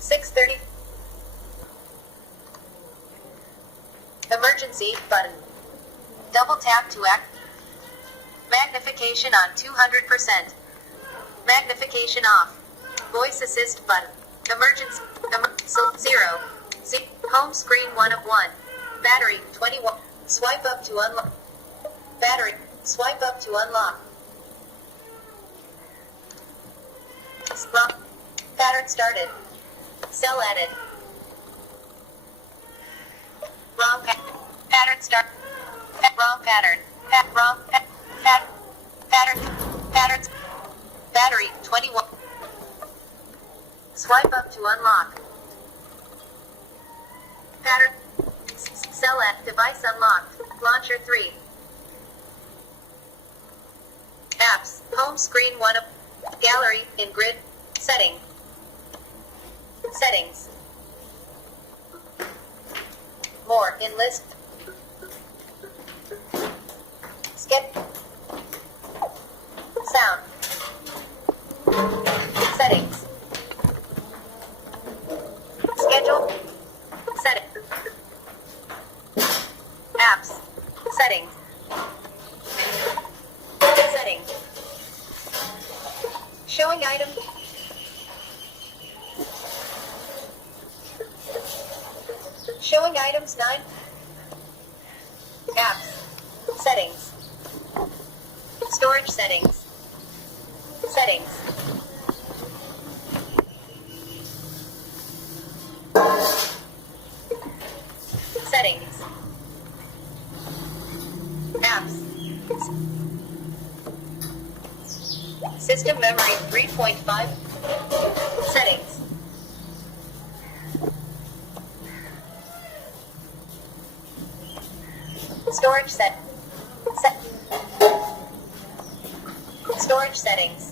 6:30. Emergency button. Double tap to act. Magnification on 200%. Magnification off. Voice assist button. Emergency. 0. Home screen 1 of 1. Battery 21. Swipe up to unlock. Battery. Swipe up to unlock. Wrong. Pattern started. Cell added. Wrong pattern start. Wrong pattern. Wrong pattern. Patterns. Battery 21. Swipe up to unlock. Pattern. Cell add. Device unlocked. Launcher 3. Apps. Home screen 1 of. Gallery in grid. Setting. Settings. More in list. Skip. Sound. Settings. Schedule. Setting. Apps. Settings. Settings. Showing item. Showing items 9. Apps. Settings. Storage settings. Settings. Settings. Apps. System memory 3.5. Settings. Storage storage settings.